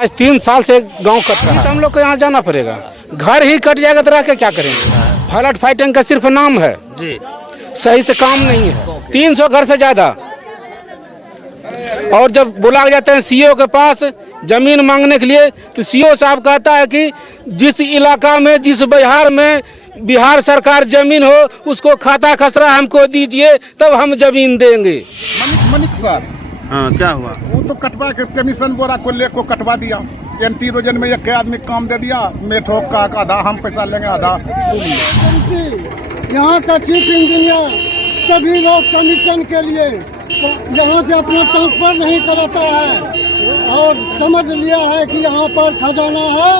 आज 3 साल से गांव कट रहा है, हम लोग को यहाँ जाना पड़ेगा। घर ही कट जाएगा तो रह के क्या करेंगे। फ्लड फाइटिंग का सिर्फ नाम है जी, सही से काम नहीं है। 300 घर से ज़्यादा। और जब बुला जाते हैं सीओ के पास जमीन मांगने के लिए, तो सीओ साहब कहता है कि जिस इलाका में, जिस बिहार में बिहार सरकार जमीन हो, उसको खाता खसरा हमको दीजिए, तब हम जमीन देंगे। मनिक सर, हाँ क्या हुआ? वो तो कटवा के कमीशन बोरा को ले को कटवा दिया। एंटी रोजन में एक आदमी काम दे दिया, मेट्रो का आधा हम पैसा लेंगे, आधा यहाँ का चीफ इंजीनियर सभी लोग कमीशन के लिए यहाँ से अपना ट्रांसफर नहीं कराता है और समझ लिया है कि यहाँ पर खजाना है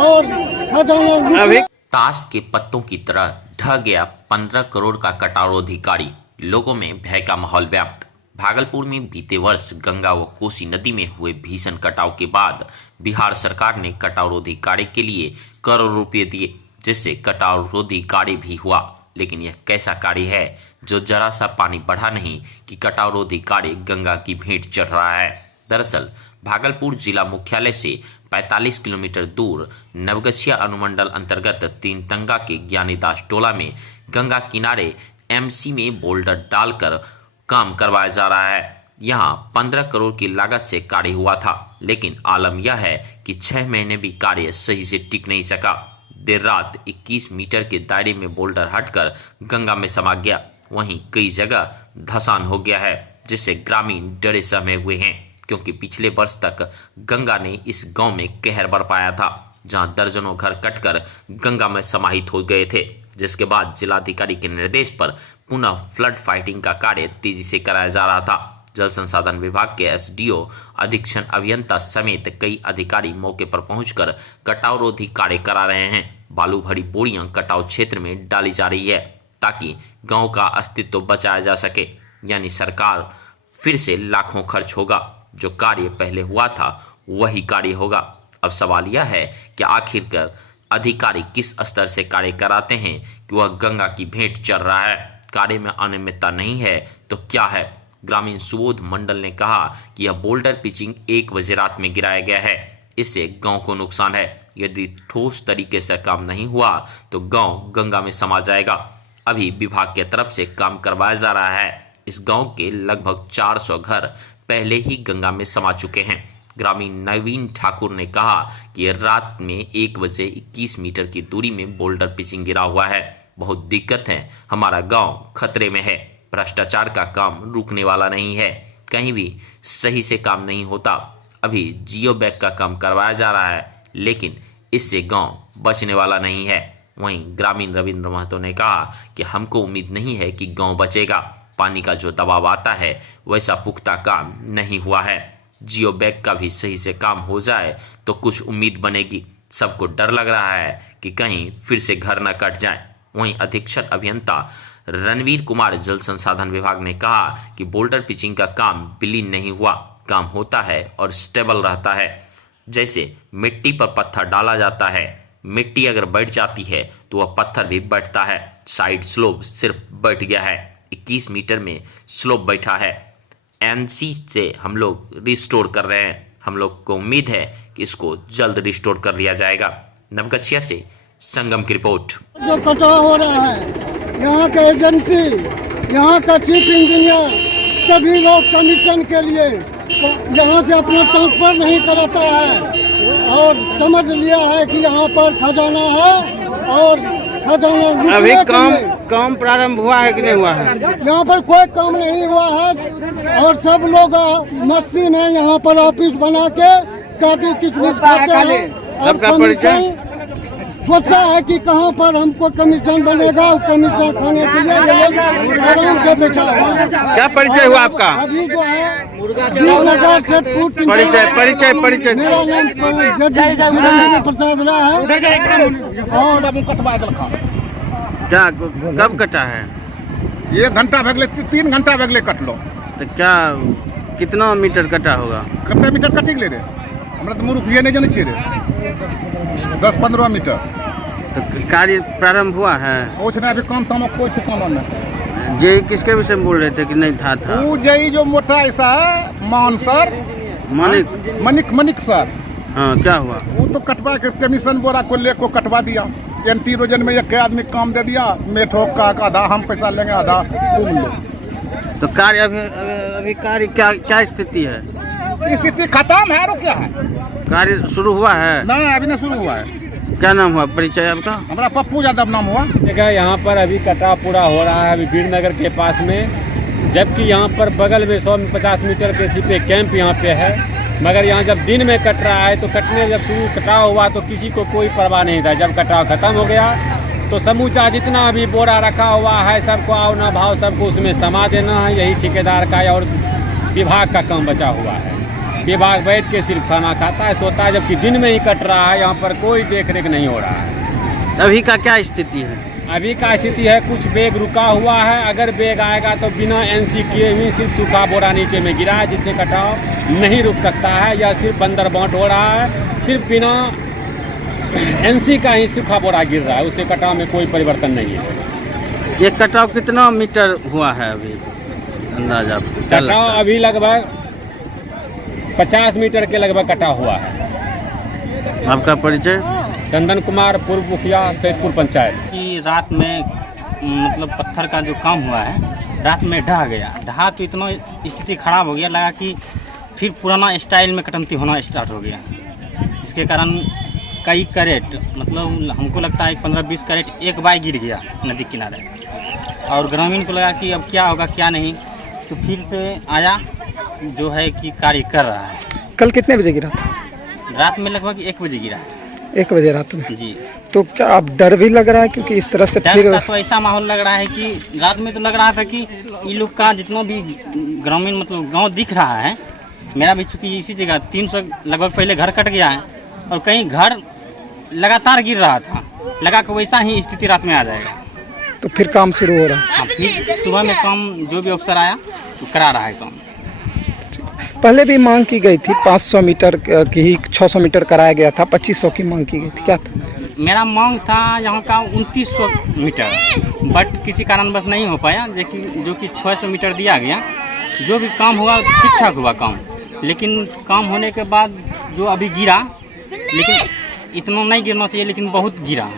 और खजाना ताश के पत्तों की तरह ढह गया 15 करोड़ का कटाव अधिकारी। लोगों में भय का माहौल व्याप्त। भागलपुर में बीते वर्ष गंगा व कोसी नदी में हुए भीषण कटाव के बाद बिहार सरकार ने कटाव रोधी कार्य के लिए करोड़ रुपए दिए, जिससे कटाव रोधी कार्य भी हुआ। लेकिन यह कैसा कार्य है जो जरा सा पानी बढ़ा नहीं कि कटाव रोधी कार्य गंगा की भेंट चढ़ रहा है। दरअसल भागलपुर जिला मुख्यालय से 45 किलोमीटर दूर नवगछिया अनुमंडल अंतर्गत तीनतंगा के ज्ञानीदास टोला में गंगा किनारे एमसी में बोल्डर डालकर काम करवाया जा रहा है। यहाँ 15 करोड़ की लागत से कार्य हुआ था, लेकिन आलम यह है कि 6 महीने भी कार्य सही से टिक नहीं सका। देर रात 21 मीटर के दायरे में बोल्डर हटकर गंगा में समा गया। वहीं कई जगह धंसान हो गया है, जिससे ग्रामीण डरे सहमे हुए हैं, क्योंकि पिछले वर्ष तक गंगा ने इस गांव में कहर बरपाया था, जहां दर्जनों घर कटकर गंगा में समाहित हो गए थे। जिसके बाद जिलाधिकारी के निर्देश पर पुनः फ्लड फाइटिंग का कार्य तेजी से कराया जा रहा था। जल संसाधन विभाग के एसडीओ, अधीक्षण अभियंता समेत कई अधिकारी मौके पर पहुंचकर कटाव रोधी कार्य करा रहे हैं। बालू भरी बोरियां कटाव क्षेत्र में डाली जा रही है, ताकि गांव का अस्तित्व बचाया जा सके। यानी सरकार फिर से लाखों खर्च होगा, जो कार्य पहले हुआ था वही कार्य होगा। अब सवाल यह है कि आखिरकार अधिकारी किस स्तर से कार्य कराते हैं कि वह गंगा की भेंट चढ़ रहा है। कार्य में अनियमितता नहीं है तो क्या है। ग्रामीण सुबोध मंडल ने कहा कि यह बोल्डर पिचिंग 1 बजे रात में गिराया गया है, इससे गांव को नुकसान है। यदि ठोस तरीके से काम नहीं हुआ तो गांव गंगा में समा जाएगा। अभी विभाग की तरफ से काम करवाया जा रहा है। इस गांव के लगभग 400 घर पहले ही गंगा में समा चुके हैं। ग्रामीण नवीन ठाकुर ने कहा कि रात में 1 बजे 21 मीटर की दूरी में बोल्डर पिचिंग गिरा हुआ है। बहुत दिक्कत है, हमारा गांव खतरे में है। भ्रष्टाचार का काम रुकने वाला नहीं है, कहीं भी सही से काम नहीं होता। अभी जियो बैग का काम करवाया जा रहा है, लेकिन इससे गांव बचने वाला नहीं है। वहीं ग्रामीण रविंद्र महतो ने कहा कि हमको उम्मीद नहीं है कि गांव बचेगा। पानी का जो दबाव आता है वैसा पुख्ता काम नहीं हुआ है। जियो बैग का भी सही से काम हो जाए तो कुछ उम्मीद बनेगी। सबको डर लग रहा है कि कहीं फिर से घर न कट जाए। वहीं अधीक्षण अभियंता रणवीर कुमार जल संसाधन विभाग ने कहा कि बोल्डर पिचिंग का काम विलीन नहीं हुआ, काम होता है और स्टेबल रहता है। जैसे मिट्टी पर पत्थर डाला जाता है, मिट्टी अगर बैठ जाती है तो वह पत्थर भी बैठता है। साइड स्लोप सिर्फ बैठ गया है, 21 मीटर में स्लोप बैठा है। एमसी से हम लोग रिस्टोर कर रहे हैं। हम लोग को उम्मीद है कि इसको जल्द रिस्टोर कर लिया जाएगा। नवगछिया से संगम की रिपोर्ट। जो कटाव हो रहा है, यहाँ का एजेंसी, यहाँ का चीफ इंजीनियर सभी लोग कमीशन के लिए यहाँ से अपना ट्रांसफर नहीं कराता है और समझ लिया है कि यहाँ पर खजाना है और खजाना अभी काम प्रारंभ हुआ है कि नहीं हुआ है? यहाँ पर कोई काम नहीं हुआ है और सब लोग मस्ती में यहाँ पर ऑफिस बना के काजू किशमिश खाते हैं। सबका परिचय सोचा है कि कहाँ पर हमको कमीशन बनेगा और कमीशन खाने के लिए लोग आराम से बैठा है। क्या परिचय हुआ आपका? अभी जो है परिचय मेरा नाम प्रसाद रहा है और अभी कटवा दिल। क्या कब कटा है? 1 घंटा भगले, 3 घंटा भगले कटलो। तो क्या कितना मीटर कटा होगा? कितना मीटर कटी ले रे? हमरा तो मुरुख ये नहीं जाने चाहिए रे। 10-15 मीटर। तो कार्य प्रारंभ हुआ है? कुछ नहीं, अभी काम था कोई ठिकाना नहीं। जे किसके विषय में बोल रहे थे कि नहीं था? वो जई जो मोटा ऐसा है मान सर, मनिक मनिक सर, हाँ, क्या हुआ? वो तो कटवा के कमीशन बोरा को ले को कटवा दिया। एंटी रोजन में एक आदमी काम दे दिया, मेट्रो का आधा हम पैसा लेंगे, आधा तुम लो। तो कार्य अभी कार्य क्या स्थिति है? स्थिति खत्म है, और क्या है? कार्य शुरू हुआ है? नहीं, अभी नहीं शुरू हुआ है। क्या नाम हुआ, परिचय आपका? हमारा पप्पू यादव नाम हुआ। देखा यहाँ पर अभी कटाव पूरा हो रहा है, अभी वीरनगर के पास में, जबकि यहाँ पर बगल में 150 मीटर के पे कैंप यहाँ पे है। मगर यहाँ जब दिन में कट रहा है तो कटने जब शुरू कटाव हुआ तो किसी को कोई परवाह नहीं था। जब कटाव खत्म हो गया तो समूचा जितना भी बोरा रखा हुआ है सबको आओ ना भाव सबको उसमें समा देना है। यही ठेकेदार का और विभाग का काम बचा हुआ है। विभाग बैठ के सिर्फ खाना खाता है, सोता है, जबकि दिन में ही कट रहा है। यहाँ पर कोई देख रेख नहीं हो रहा है। अभी का क्या स्थिति है? अभी का स्थिति है, कुछ बैग रुका हुआ है। अगर बैग आएगा तो बिना एनसी किए हुए सिर्फ सूखा बोरा नीचे में गिरा है, जिससे कटाव नहीं रुक सकता है। या सिर्फ बंदर बांट हो रहा है, सिर्फ बिना एनसी का ही सूखा बोरा गिर रहा है, उससे कटाव में कोई परिवर्तन नहीं है। ये कटाव कितना मीटर हुआ है अभी अंदाजा आपको? क्या लगता कटाव है? अभी लगभग 50 मीटर के लगभग कटा हुआ है। आपका परिचय? चंदन कुमार, पूर्व मुखिया, सैदपुर पंचायत। कि रात में मतलब पत्थर का जो काम हुआ है रात में ढह गया। ढहा तो इतना स्थिति खराब हो गया, लगा कि फिर पुराना स्टाइल में कटौती होना स्टार्ट हो गया। इसके कारण कई कैरेट, मतलब हमको लगता है 15-20 कैरेट एक बार गिर गया नदी किनारे। और ग्रामीण को लगा कि अब क्या होगा क्या नहीं, तो फिर से आया जो है कि कार्य कर रहा है। कल कितने बजे गिरा था? रात में लगभग 1 बजे गिरा। 1 बजे रात में? जी। तो क्या अब डर भी लग रहा है क्योंकि इस तरह से डर फिर का तो ऐसा माहौल लग रहा है कि रात में तो लग रहा था कि ये लोग का जितना भी ग्रामीण मतलब गांव दिख रहा है, मेरा भी चूँकि इसी जगह 300 लगभग पहले घर कट गया है और कहीं घर लगातार गिर रहा था, लगा कि वैसा ही स्थिति रात में आ जाएगा। तो फिर काम शुरू हो रहा है। हाँ, फिर सुबह में काम जो भी अफसर आया तो करा रहा है काम। पहले भी मांग की गई थी 500 मीटर की ही 600 मीटर कराया गया था, 2500 की मांग की गई थी, क्या था? मेरा मांग था यहाँ का 2900 मीटर, बट किसी कारणवश नहीं हो पाया, जो कि 600 मीटर दिया गया। जो भी काम हुआ ठीक ठाक हुआ काम, लेकिन काम होने के बाद जो अभी गिरा, लेकिन इतना नहीं गिरना चाहिए, लेकिन बहुत गिरा।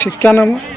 ठीक, क्या नाम है?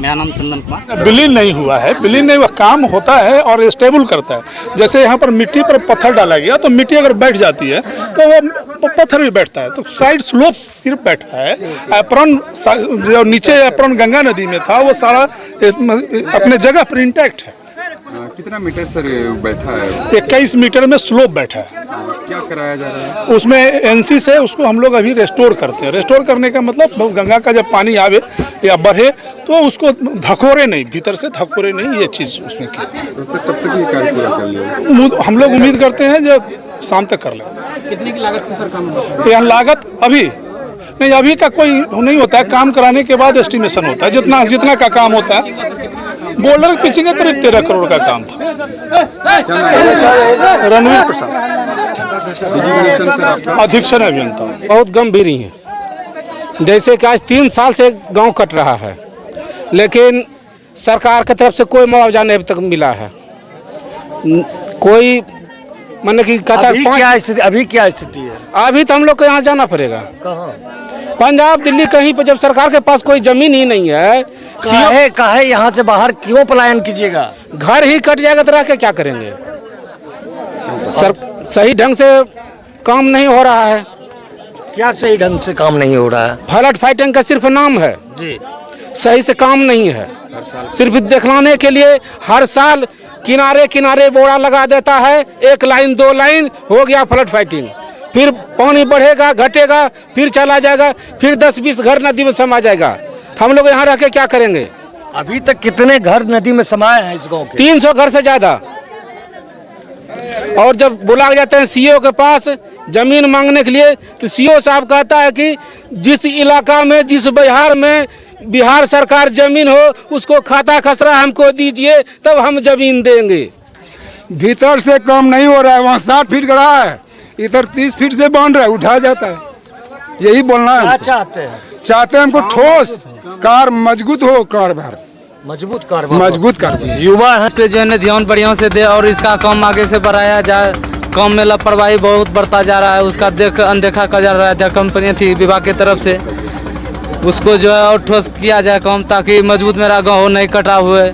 मेरा नाम चंदन कुमार। विलीन नहीं हुआ है, विलीन नहीं हुआ, काम होता है और स्टेबल करता है। जैसे यहाँ पर मिट्टी पर पत्थर डाला गया तो मिट्टी अगर बैठ जाती है तो वो पत्थर भी बैठता है। तो साइड स्लोप सिर्फ बैठा है। एप्रन जो नीचे एप्रन गंगा नदी में था वो सारा अपने जगह पर इंटैक्ट है। कितना मीटर सर बैठा है? 21 मीटर में स्लोप बैठा है। क्या कराया जा रहा है? उसमें एनसी से उसको हम लोग अभी रेस्टोर करते हैं। रेस्टोर करने का मतलब गंगा का जब पानी आवे या बढ़े तो उसको धकोरे नहीं, भीतर से धकोरे नहीं, ये चीज़ उसमें की। तो सर कब तक ये कार्य पूरा कर लिया? हम लोग उम्मीद करते हैं जो शाम तक कर लेंगे। कितने की लागत से सर काम होगा? यहाँ लागत अभी नहीं, अभी का कोई नहीं होता है। काम कराने के बाद एस्टिमेशन होता है, जितना का काम होता है। बोल्डर पिचिंग करीब 13 करोड़ का काम था। रणवीर प्रसाद, अधीक्षण अभियंता। बहुत गंभीर ही है। जैसे कि आज 3 साल से गांव कट रहा है, लेकिन सरकार की तरफ से कोई मुआवजा नहीं अभी तक मिला है। कोई मैंने कि कहता अभी क्या स्थिति है? अभी तो हम लोग को यहाँ जाना पड़ेगा। कहाँ? पंजाब, दिल्ली, कहीं पे। जब सरकार के पास कोई जमीन ही नहीं है, काहे यहाँ से बाहर क्यों पलायन कीजिएगा? घर ही कट जाएगा तो रह के क्या करेंगे? सही ढंग से काम नहीं हो रहा है। क्या सही ढंग से काम नहीं हो रहा है? फ्लड फाइटिंग का सिर्फ नाम है जी, सही से काम नहीं है। सिर्फ दिखलाने के लिए हर साल किनारे किनारे बोरा लगा देता है, 1 लाइन 2 लाइन हो गया फ्लड फाइटिंग। फिर पानी बढ़ेगा, घटेगा, फिर चला जाएगा, फिर 10-20 घर नदी में समा जाएगा। हम लोग यहाँ रह के क्या करेंगे? अभी तक कितने घर नदी में समाये हैं इस गांव के? 300 घर से ज्यादा। और जब बुला जाते हैं सीओ के पास जमीन मांगने के लिए, तो सीओ साहब कहता है कि जिस इलाका में, जिस बिहार में बिहार सरकार जमीन हो उसको खाता खसरा हमको दीजिए, तब हम जमीन देंगे। भीतर से काम नहीं हो रहा है। वहाँ 60 फीट गड़ा है, इधर 30 फीट से बांध रहा है, उठा जाता है। यही बोलना है। क्या चाहते हैं? चाहते हैं हमको ठोस कार मजबूत हो, कारभार मजबूत कर युवा है जो है ध्यान बढ़िया से दे और इसका काम आगे से बढ़ाया जाए। काम में लापरवाही बहुत बढ़ता जा रहा है, उसका अनदेखा कर जा रहा है। जो कंपनी थी विभाग की तरफ से उसको जो है और ठोस किया जाए काम, ताकि मजबूत मेरा गाँव नहीं कटा हुए।